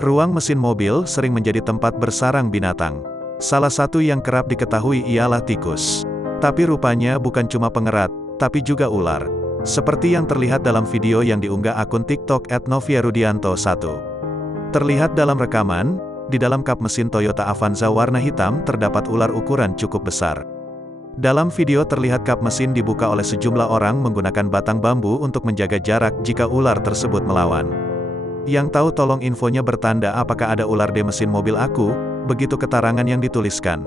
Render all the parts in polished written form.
Ruang mesin mobil sering menjadi tempat bersarang binatang. Salah satu yang kerap diketahui ialah tikus. Tapi rupanya bukan cuma pengerat, tapi juga ular. Seperti yang terlihat dalam video yang diunggah akun TikTok @noviarudianto1. Terlihat dalam rekaman, di dalam kap mesin Toyota Avanza warna hitam terdapat ular ukuran cukup besar. Dalam video terlihat kap mesin dibuka oleh sejumlah orang menggunakan batang bambu untuk menjaga jarak jika ular tersebut melawan. Yang tahu tolong infonya bertanda apakah ada ular di mesin mobil aku, begitu keterangan yang dituliskan.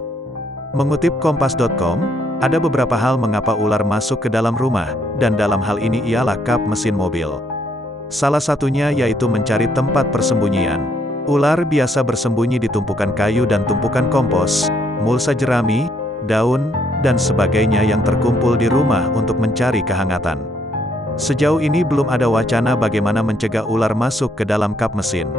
Mengutip kompas.com, ada beberapa hal mengapa ular masuk ke dalam rumah, dan dalam hal ini ialah kap mesin mobil. Salah satunya yaitu mencari tempat persembunyian. Ular biasa bersembunyi di tumpukan kayu dan tumpukan kompos, mulsa jerami, daun, dan sebagainya yang terkumpul di rumah untuk mencari kehangatan. Sejauh ini belum ada wacana bagaimana mencegah ular masuk ke dalam kap mesin.